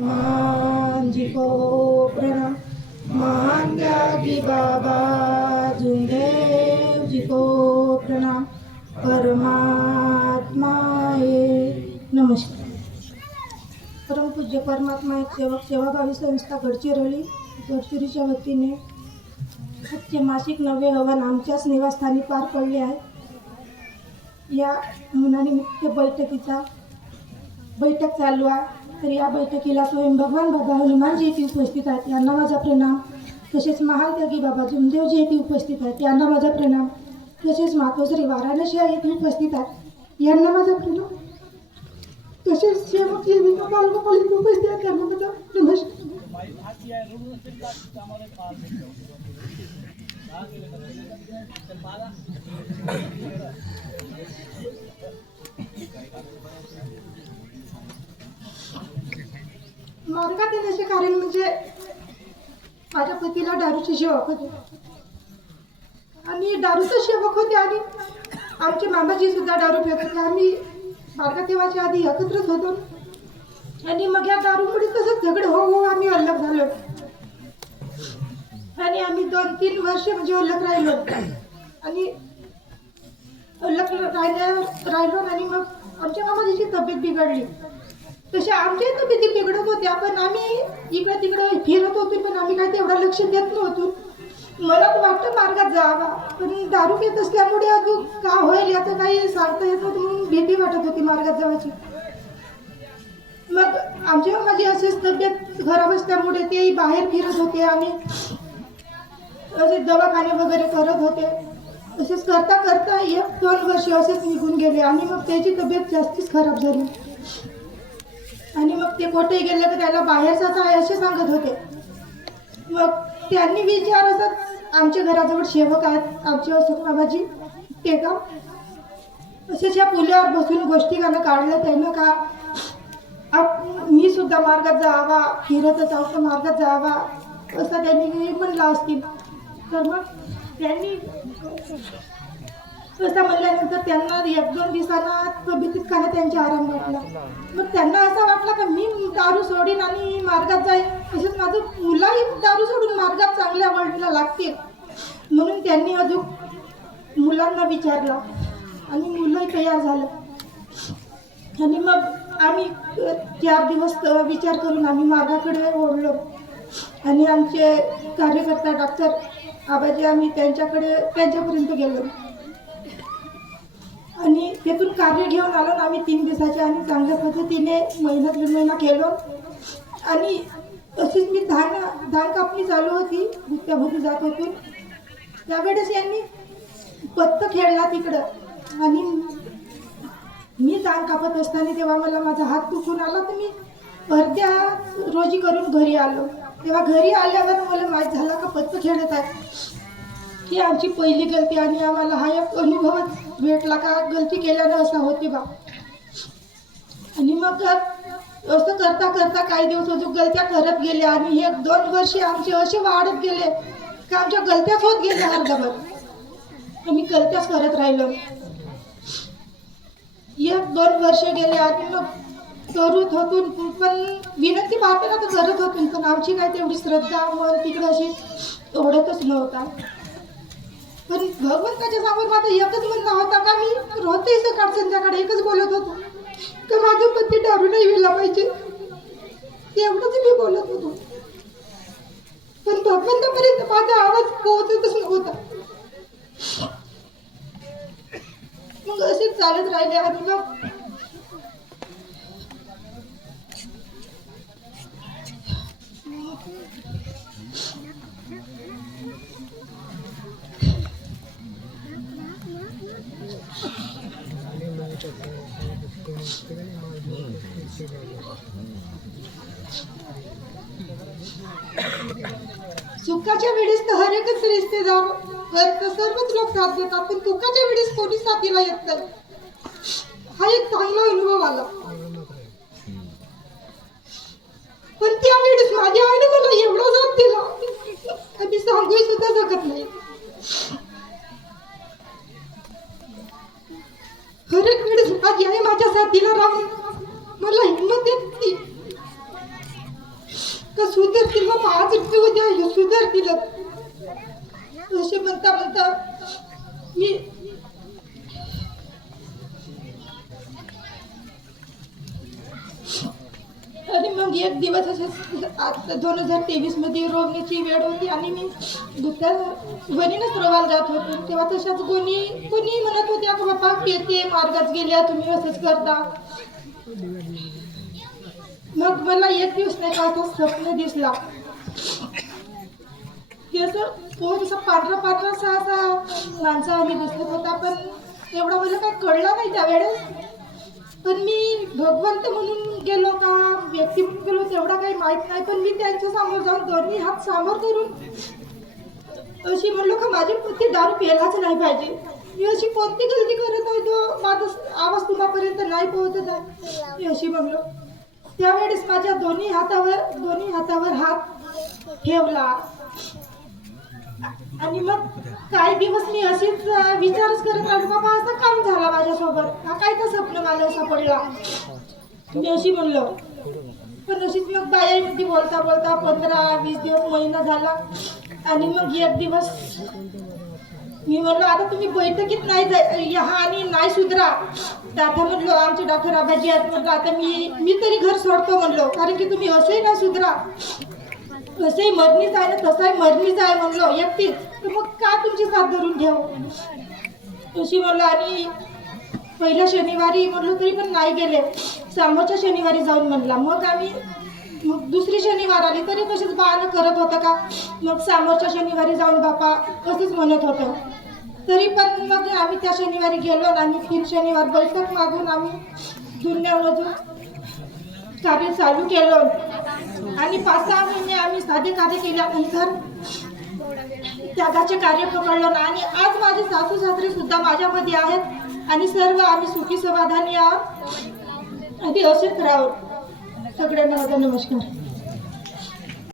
मांजी जिको प्रणाम मान त्यागी बाबा जुंदेव जिको प्रणाम परमात्मा हे नमस्कार परमपूज्य परमात्मा एक सेवक सेवाभावी संस्था गडचिरोली गडचिरोलीच्या वतीने आजचे मासिक नवे हवन आमच्याच निवासस्थानी पार पडले आहे. या मुलानिमित्त बैठकीचा बैठक चालू आहे. तर या बैठकीला स्वयं भगवान बाबा हनुमानजी येथे उपस्थित आहेत. यांना माझा प्रणाम. तसेच महात्यागी बाबा जुमदेवजी येथे उपस्थित आहेत. यांना माझा प्रणाम. तसेच मातोश्री वाराणसी येथे उपस्थित आहेत. यांना माझा प्रणाम. तसेच सेवक सेविका बालगोपाल येथे उपस्थित आहेत त्यांना माझा नमस्कार. मार्गात येण्याचे कारण म्हणजे माझ्या पतीला दारूची सेवक होती. आणि दारूचा सेवक होते आणि आमचे मामाजी सुद्धा दारू पित होते. आम्ही मार्गात येवाच्या आधी एकत्रच होतो. आणि मग या दारूमुळे तसंच झगड हो हो आम्ही अलग झालो. आणि आम्ही दोन तीन वर्ष म्हणजे अलग राहिलो. आणि अलग राहिल्या राहिलो आणि मग आमच्या मामाजीची तब्येत बिघडली. तसे आमच्या तब्येती बिघडत होत्या पण आम्ही इकडे तिकडे फिरत होतो पण आम्ही काय तेवढं लक्ष देत नव्हतो. मला तर वाटतं मार्गात जावा पण दारू घेत असल्यामुळे अजून का होईल याचं काही सांगता येत नव्हतं म्हणून भीती वाटत होती मार्गात जायची मग आमच्या माझी अशीच तब्येत खराब असल्यामुळे तेही बाहेर फिरत होते आणि असे दवाखाने वगैरे करत होते. असेच करता करता एक दोन वर्ष असेच निघून गेले आणि मग त्याची तब्येत जास्तीच खराब झाली. आणि मग ते कुठेही गेले तर त्याला बाहेरचाच आहे असे सांगत होते. मग त्यांनी विचार असत आमच्या घराजवळ सेवक आहेत आमच्या सुखबाबाजी ते का? असेच या पुलावर बसून गोष्टी गाणं काढलं त्यानं का? आप मी सुद्धा मार्गात जावा फिरतच आहोत मार्गात जावा असं त्यांनी म्हणलं असतील. तर मग त्यांनी असं म्हणल्यानंतर त्यांना एक दोन दिवसांना तब्येतीत खाणं त्यांच्या आराम वाटला मग त्यांना असं वाटलं का मी दारू सोडीन आणि मार्गात जाईन? तसेच माझं मुलाही दारू सोडून मार्गात चांगल्या वळणला लागतील. म्हणून त्यांनी अजून मुलांना विचारलं. आणि मुलंही तयार झालं. आणि मग आम्ही चार दिवस विचार करून आम्ही मार्गाकडे ओढलो. आणि आमचे कार्यकर्ता डॉक्टर आबाजी आम्ही त्यांच्याकडे त्यांच्यापर्यंत गेलो. आणि तेथून कार्य घेऊन आलो आम्ही तीन दिवसाचे आणि चांगल्या पद्धतीने मेहनत दीड महिना केलो. आणि तशीच मी धान धान कापणी चालू होती भुत्याभुती जात होती. त्यावेळेस यांनी पत्त खेळला तिकडं. आणि मी धान कापत असताना तेव्हा मला माझा हात दुखून आला. तर मी अर्ध्या रोजी करून घरी आलो. तेव्हा घरी आल्यावर मला माहीत झाला का पत्त खेळत आहे. ही आमची पहिली गलती आणि आम्हाला हा एक अनुभवच भेटला का गलती केल्यानं असं होते बा. आणि मग असं करता करता काही दिवस अजून गलत्या करत गेल्या आणि हे दोन वर्षे आमचे असे वाढत गेले का आमच्या गलत्याच होत गेल्या अर्धभर. आम्ही गलत्याच करत राहिलो. एक दोन वर्ष गेले आणि मग करूत होतून पण विनंती पाहताना तर करत होतून पण आमची काय तेवढी श्रद्धा मन तिकडे अशी ओढतच नव्हता. पण भगवंताच्या समोर माझं एकच म्हणणं होता का मी रोजही सकाळ संध्याकाळी एकच बोलत होतो. का माझं पती दारू नाही व्हायला पाहिजे? एवढंच मी बोलत होतो. पण भगवंतापर्यंत माझा आवाज पोहोचतच नव्हता. मग असेच चालत राहिले. आणि मग सुखाच्या वेळेस तर हर एकच रिश्तेदार तर सर्वच लोक साथ देतात पण दुःखाच्या वेळेस कोणी साथीला येत नाही. हा एक चांगला अनुभव आला. पण त्यावेळेस माझ्या आईने मला का सुधारतील मग आज उद्या हे सुधारतीलच. असे म्हणता म्हणता मी आणि मग एक दिवस असे आता दोन हजार तेवीसमध्ये रोवण्याची वेळ होती आणि मी दुसऱ्या वरीनच रोवायला जात होते. तेव्हा तशाच कोणी कोणी म्हणत होते का बाबा मार्गात गेल्या तुम्ही असंच करता. मग मला एक दिवस नाही का तो स्वप्न दिसला. की असं पोट असा पांढरा पांढरा असा असा माणसा आम्ही दिसत होता पण एवढा मला काय कळला नाही त्यावेळेस. पण मी भगवंत म्हणून गेलो का व्यक्ती म्हणून गेलो तेवढा काही माहीत नाही पण मी त्यांच्यासमोर जाऊन दोन्ही हात समोर धरून अशी म्हणलो का माझी पती दारू प्यायलाच नाही पाहिजे. मी अशी कोणती गलती करत होतो माझा आवाज तुम्हापर्यंत नाही पोहोचत आहे. मी अशी म्हणलो त्यावेळेस माझ्या दोन्ही हातावर दोन्ही हातावर हात ठेवला. आणि मग काही दिवस मी अशीच विचारच करत राहिलो बाबा असं काम झाला माझ्यासोबत. हा काय तर स्वप्न मला असा पडला मी अशी म्हणलो. पण अशीच मग बायामध्ये बोलता बोलता पंधरा वीस दिवस महिना झाला. आणि मग एक दिवस मी म्हणलो आता तुम्ही बैठकीत नाही जाय या आणि नाही सुधरा. दादा आता म्हणलो आमचे डॉक्टर आबाजी आहेत. म्हणलं आता मी मी तरी घर सोडतो. म्हणलो कारण की तुम्ही असंही नाही सुधरा. असंही मरणीच आहे ना तसाही मरणीच आहे. म्हणलो एकटीच तर मग का तुमची साथ धरून घ्यावं तशी म्हणलं आणि पहिल्या शनिवारी म्हणलो तरी पण नाही गेले. समोरच्या शनिवारी जाऊन म्हणला. मग आम्ही मग दुसरी शनिवार आली तरी कशीच बहाणं करत होतं का? मग समोरच्या शनिवारी जाऊन बापा असंच म्हणत होतं. तरी पण मग आम्ही त्या शनिवारी गेलो आणि आम्ही तीन शनिवार बैठक मागून आम्ही जुन्यामधून कार्य चालू केलं. आणि पाच सहा महिने आम्ही साधे कार्य केल्यानंतर त्यागाचे कार्य पकडलं ना. आणि आज माझे सासू सासरे सुद्धा माझ्यामध्ये आहेत आणि सर्व आम्ही सुखी समाधानी आहोत. आधी असेच राहू. सगळ्यांना माझा नमस्कार